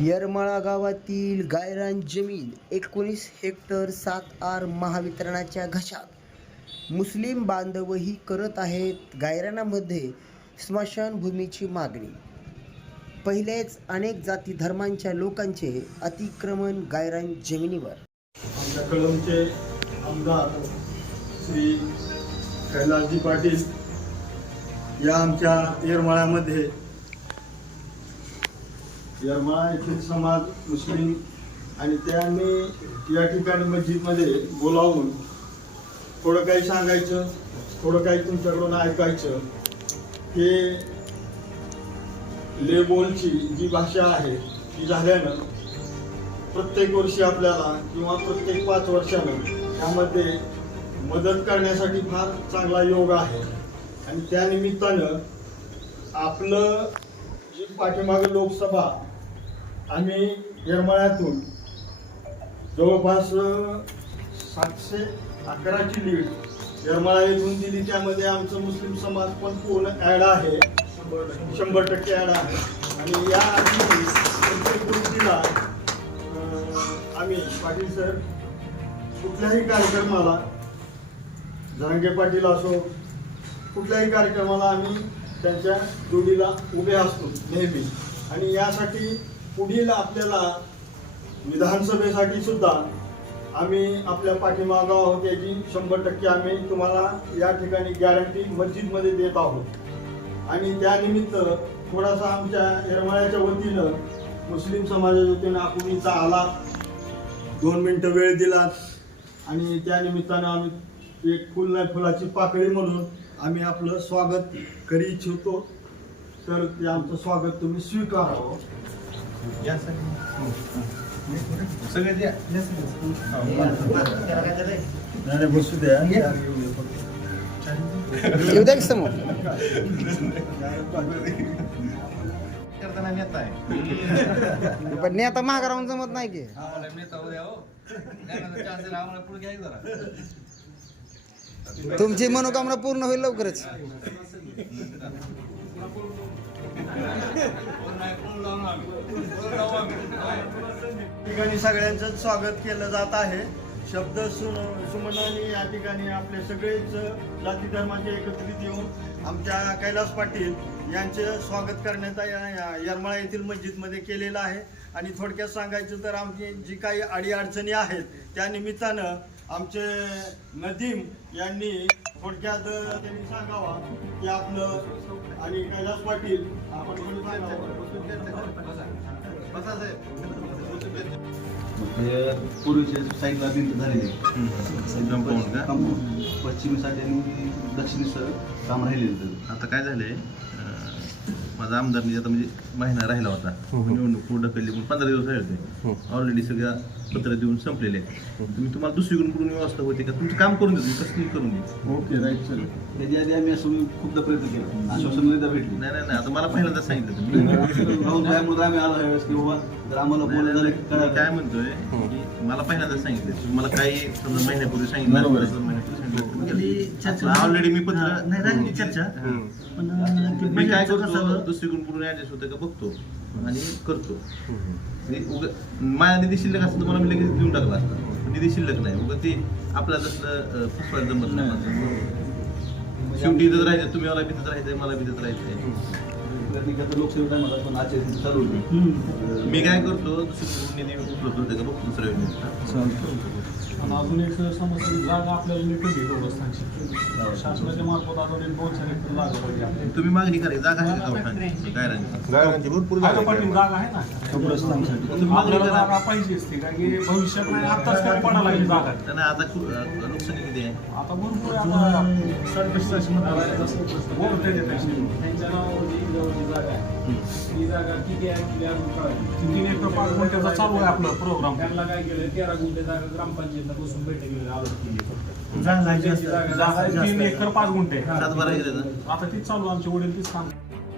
येरमाळा गावातील गायरान जमीन एकोणीस हेक्टर सात आर महावितरणाच्या घशात. मुस्लिम बांधवही करत आहेत गायरानामध्ये स्मशानभूमीची मागणी. पहिलेच अनेक जाती धर्मांच्या लोकांचे अतिक्रमण गायरान जमिनीवर. आमच्या कळमचे आमदार श्री कैलासजी पाटील या आमच्या येरमाळ्यामध्ये यरमाळा येथील समाज मुस्लिम आणि त्यांनी या ठिकाणी मस्जिदमध्ये बोलावून थोडं काही सांगायचं थोडं काही तुमच्याकडून ऐकायचं हे लेबोलची जी भाषा आहे ती झाल्यानं प्रत्येक वर्षी आपल्याला किंवा प्रत्येक पाच वर्षानं त्यामध्ये मदत करण्यासाठी फार चांगला योग आहे. आणि त्या निमित्तानं आपलं जी पाठीमागं लोकसभा आम्ही येरमाळ्यातून जवळपास सातशे अकराची लीड येरमाळा येथून दिली. त्यामध्ये आमचं मुस्लिम समाज पण पूर्ण ॲड आहे. शंभर टक्के ॲड आहे. आणि या आधी प्रत्येक गोष्टीला आम्ही पाटील सर कुठल्याही कार्यक्रमाला जरांगे पाटील असो कुठल्याही कार्यक्रमाला आम्ही त्यांच्या जोडीला उभे असतो नेहमी. आणि यासाठी पुढील आपल्याला विधानसभेसाठी सुद्धा आम्ही आपल्या पाठीमागं आहोत याची शंभर टक्के आम्ही तुम्हाला या ठिकाणी गॅरंटी मस्जिदमध्ये देत आहोत. आणि त्यानिमित्त थोडासा आमच्या येरमाळ्याच्या वतीनं मुस्लिम समाजाच्या वतीनं आपण इथं आला. दोन मिनटं वेळ दिलात. आणि त्यानिमित्तानं आम्ही एक फुल नाही फुलाची पाकळी म्हणून आम्ही आपलं स्वागत करी इच्छितो. तर ते आमचं स्वागत तुम्ही स्वीकारावं. सगळे. द्या. नाही बसू द्या. येऊ द्या की समोर? करताना नेता आहे. पण नेता महाग राहून जमत नाही की. आम्हाला नेता उद्या हो. आम्हाला पुढे घ्यायचं जरा. तुमची मनोकामना पूर्ण होईल लवकरच. ठिकाणी सगळ्यांचं स्वागत केलं जात आहे. शब्द सुन सुमनाने या ठिकाणी आपले सगळेच जाती धर्माचे एकत्रित येऊन आमच्या कैलास पाटील यांचे स्वागत करण्यात या- या- येथील मस्जिदमध्ये केलेलं आहे. आणि थोडक्यात सांगायचं तर आमची जी काही अडीअडचणी आहेत त्या निमित्तानं आमचे नदीम यांनी थोडक्यात त्यांनी सांगावा की आपलं आणि कैलास पाटील आपण पूर्वीच्या साईडला भिंत झालेली का? Compound. पश्चिमी साईड आणि दक्षिणी सर काम राहिलेलं. आता काय झालंय माझा आमदारनी आता म्हणजे महिना राहिला होता. निवडणूक पुढे ढकलली पण पंधरा दिवस राहिले. होते ऑलरेडी सगळ्या पत्र देऊन संपलेले. आहेत. तुम्ही तुम्हाला दुसरीकडून कुठून व्यवस्था होती का? तुमचं काम करून देतो कसं करून देऊ? ओके राईट सर त्याच्या आधी आम्ही असं खूपदा प्रयत्न केला. आश्वासन भेटली. नाही नाही नाही. आता मला पहिल्यांदा सांगितलं तुम्ही. राहुल आम्ही आलो की बाबा आम्हाला मी काय. म्हणतोय मला पहिल्यांदा सांगितलं. तुम्ही मला काही समजा महिन्यापूर्वी सांगितलं महिन्यापूर्वी ऑलरेडी मी पत्र नाही राहिली चर्चा. पण अं, ते मी काय कसं करतो दुसरीकडून कुठून ऍडजस्ट होतं का बघतो आणि करतो. म्हणजे उगा- माझ्या निधी शिल्लक असतं मला मी लगेच देऊन टाकला असतं. निधी शिल्लक नाही. उगा ते आपल्याला जसं फसवायला जमत नाही. शेवटी इथंच राहायचं. तुम्ही मला तिथंच राहायचंय मला तिथंच राहायचंय. आहे मला पण आचार्य चालू होती. मी काय करतो दुसरीकडून निधी उपलब्ध होते का बघतो दुसऱ्या योजनेचा आणि अजून एक समस्या जागा आपल्याला नीट होती व्यवस्थांची. शासनाच्या मार्फत अजून एक दोन चार जागा पाहिजे आपल्याला. तुम्ही मागणी करायची जागा आहे का? गायरांची. आहे का पाटील जागा आहे. ना. तुम्ही मागणी आपल्याला करा जागा पाहिजेच ती कारण की भविष्यात नाही आताच काय पडायला लागली जागा. त्यांना आता खूप अं, नुकसानी किती आहे? आता भरपूर आता सर्विस बोलते जागा आहे. ती जागा किती आहे किती अजून कळाली तीन एकर पाच गुंठ्याचा चालू आहे आपला प्रोग्राम त्यांना काय केलं तेरा गुंठे जागा ग्रामपंचायतला बैठकीला तीन एकर पाच गुंठे. सात बारा गेले ना? आता तीच चालू आमचे वडील तीच काम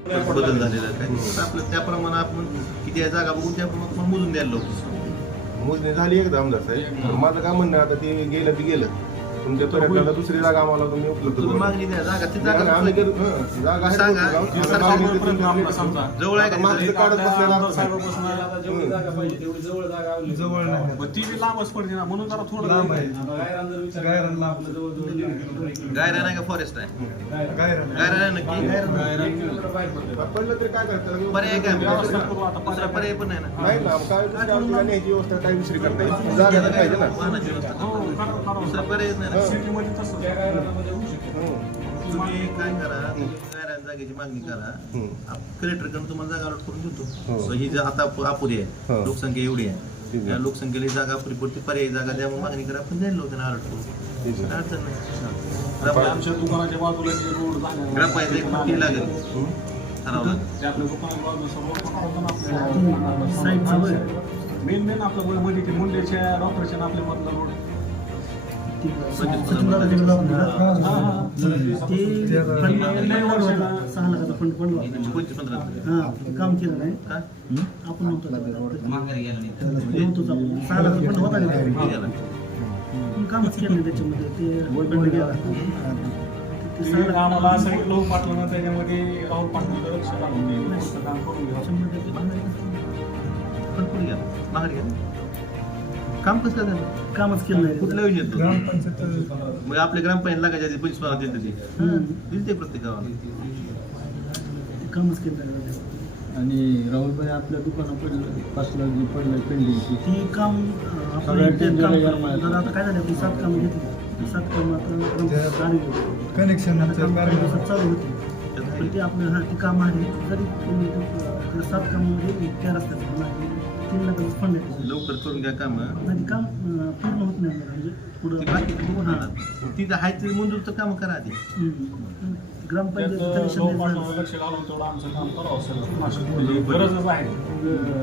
बदल झालेला आहे? काय? आपलं त्याप्रमाणे आपण किती जागा बघून त्याप्रमाणे आपण मोजून द्यायला लोक मोजणी झाली एकदा आमदार साहेब. माझं काय म्हणणं आता ते गेलं ते गेलं. तुमच्या पर्यटनाला दुसरी जागा आम्हाला तुम्ही उपलब्ध तुम्ही करून मागणी द्या जागा ती द्या. जागा आम्ही कुठली? करू- हं, जागा आहे सांगा. तुमच्या गावात. सांगा. आम्हाला मागणी प्रयत्न तुम्ही आपला समजा. जवळ आहे का आता मागचं तिथं? काढत बसलेला आपल्या असं साहेबापासून आता जेवढी जागा पाहिजे तेवढी जवळ जागा available. जवळ नाही. मग ती बी लांबच पडते ना म्हणून जरा थोडं लांब आहे. आता गायरान जर विचार केला, गायरान लांब. आपलं जवळ-जवळ दीड किलोमीटर, एक किलोमीटर. गायरा नाही का फॉरेस्ट आहे गायरान. गायरान. गायरा आहे नक्की एक किलोमीटर बाहेर पडते. पडलं तरी काय करतात पर्याय काय व्यवस्था करू आता दुसरा पर्याय पण नाही ना नाही ना काय दुसऱ्या ठिकाणी ह्याची व्यवस्था काही दुसरी करता येईल जागा तर पाहिजे ना वाहनाची व्यवस्था हो, करा- करावं. दुसरा नाही सिटीमध्ये तसं. हं. तुम्ही काय करा तुम्ही जागेची मागणी करा. हं. कलेक्टरकडून तुम्हाला जागा अलॉट करून देतो. हो. ही जी आता अप- अपुरी हो. आहे लोकसंख्या एवढी आहे. त्या लोकसंख्येला ही जागा अपुरी पडते. पर्यायी जागा द्या मग मागणी करा. आपण द्यायला लोकांना अलॉट करू ठीक आहे. काय अडचण नाही. आपल्या ग्रामपंचायत- आमच्या दुकानाच्या बाजूला जे रोड जाणार ग्रामपंचायत एक पट्टी लागेल? हं. ठरवलं आपल्या आपल्या मेन मेन आपलं मध्ये ते मुंडेच्या डॉक्टरच्या आपल्या मधला रोड. हा. लय वर्षाला पंचवीस पंधरा काम केलं नाही आपण नव्हतो सहा लाख फंड होता नाही कामच केलं नाही त्याच्यामध्ये ते फंड सहा आम्हाला एक लोक पाठवलं ना त्याच्यामध्ये राहुल लक्ष लागून काम करून घ्या. शंभर टक्के काम कसं काय झालं कामच केलं नाही. कुठल्या योजनेत ग्रामपंचायत मग आपल्या ग्रामपंचायत लागायच्या आधी पंचवीस पंधरा दिली हम्म. दिली ते प्रत्येक गावाला. ते कामच केलं नाही. आणि राहुलभाई आपल्या दुकानात पडलं. पाचला जी पडलं पेंडिंग ती काम अं, आपण सगळ्या ते काम करतो. जर आता काय झालं आपण सात कामं घेतली. ती सात कामं आता चालू कनेक्शन काम दिवसात चालू होती पण ते आपलं हा ती काम आहे. जरी तुम्ही ते, अं, त्या सात रस्त्यात नाही, तीन लाखाचं फंड आहे. त्याचं. लवकर करून घ्या काम. आणि ते काम अं, पूर्ण होत नाही म्हणजे पुढं बाकी हां. तिथं आहे ते मंजूर तर काम करा आधी. कनेक्शन द्यायचं गरजच आहे.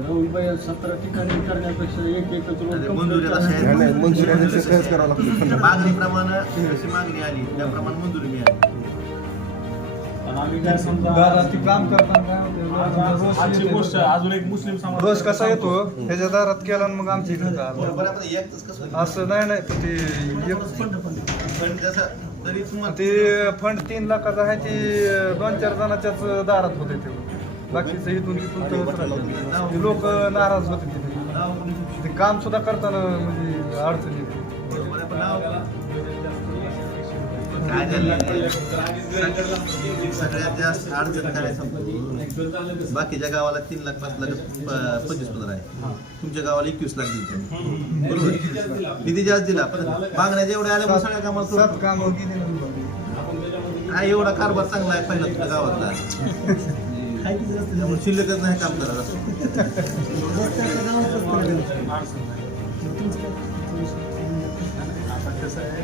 राहुलभाई सतरा ठिकाणी करण्यापेक्षा एक नाही नाही सगळंच करावं लागतं. मागणीप्रमाणे जशी मागणी आली. त्याप्रमाणे मंजुरी मिळाली. आम्ही काय समजा दादा ती काम करताना आज- आजची गोष्ट अजून एक मुस्लिम समाज रोज कसा येतो? ह्याच्या दारात केला आणि मग आमच्या इकडे आला. बरोबर आहे, पण एकच कसं होईल? असं नाही नाही ते एक- फंड पण पण तसं तरी तुम्हाला ते फंड तीन लाखाचा आहे ते दोन चार जणाच्याच दारात होते ते. बाकीचं इथून तिथून. ते लोक नाराज होते तिथे. नाव ते काम सुद्धा करताना म्हणजे अडचण बरोबर नाव काय झालं? सगळ्यात जास्त अडचण काय बाकीच्या गावाला तीन लाख पाच लाख पंचवीस पंधरा आहे. तुमच्या गावाला एकवीस लाख दिले बरोबर? निधी जास्त दिला. पण मागण्या जेवढ्या आल्या मग सगळ्या कामाला सात सुरू. काम गेली ना काय एवढा कारभार चांगला आहे पहिला तुझ्या गावातला. शिल्लकच नाही काम करत असं. आता कसं आहे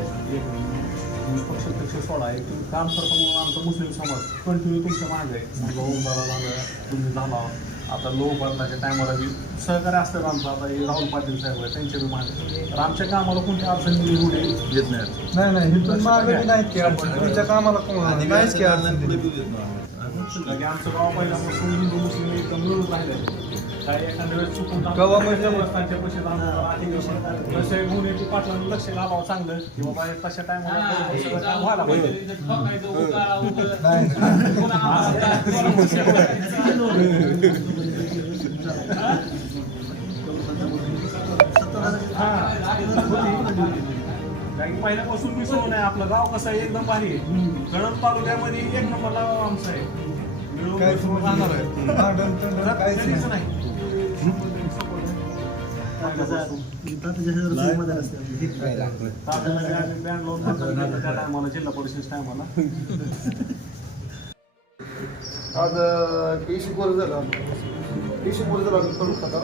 तुम्ही पक्षाध्यक्ष सोडा. एक तुम्ही काम करता म्हणून आमचा मुस्लिम समाज कंटिन्यू तुमच्या मागे आहे. उभारा झालं तुम्ही झाला आता लो बदलाच्या टायमाला बी सहकार्य असतात आमचं आता हे राहुल पाटील साहेब आहे त्यांच्या बी मागे तर आमच्या कामाला कोणती अडचण नये? येत नाही. नाही नाही इथून मागे नाहीत की अडचण तुमच्या कामाला कोण आणि नाहीच की अडचण आमचं गाव पहिल्यापासून हिंदू मुस्लिम एकदम मिळून राहिले एखाद्या वेळेस चुकून गावा म्हणजे- रस्त्यांच्या पैसे तसे गुन्हे पाटलांना लक्ष चांगलं. तशा टायमाला व्हायला पाहिजे. पहिल्यापासून मी सोडून आहे आपलं गाव कसं आहे एकदम भारी आहे. कळंब तालुक्यामध्ये एक नंबरला गाव आमचं आहे. मिळून राहणार आहे कधीच नाही. जिल्हा परिषद टायमाला आज टीसी कोर झाला. टीसी कोर झाला करून खाता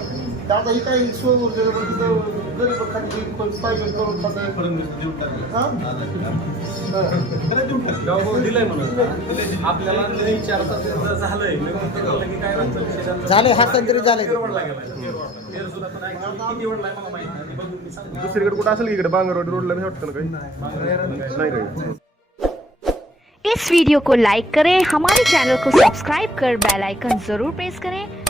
त्या आता ही काही सोय उरलेलं पण तिथं गरीब खाली कोण पाहिजे करून खाता फडणवीस देऊन टाकलं. हा? दिलंय म्हणून आपल्याला विचारतात झालंय की काय रस्ता झाले हस्तांतरित झाले दुसरीकडे कुठं असेल की इकडे? बांगरवाडी रोडला नाही वाटतं ना काही? नाही काही इस वीडियो को लाइक करें हमारे चैनल को सब्सक्राइब कर बेल आइकन जरूर प्रेस करें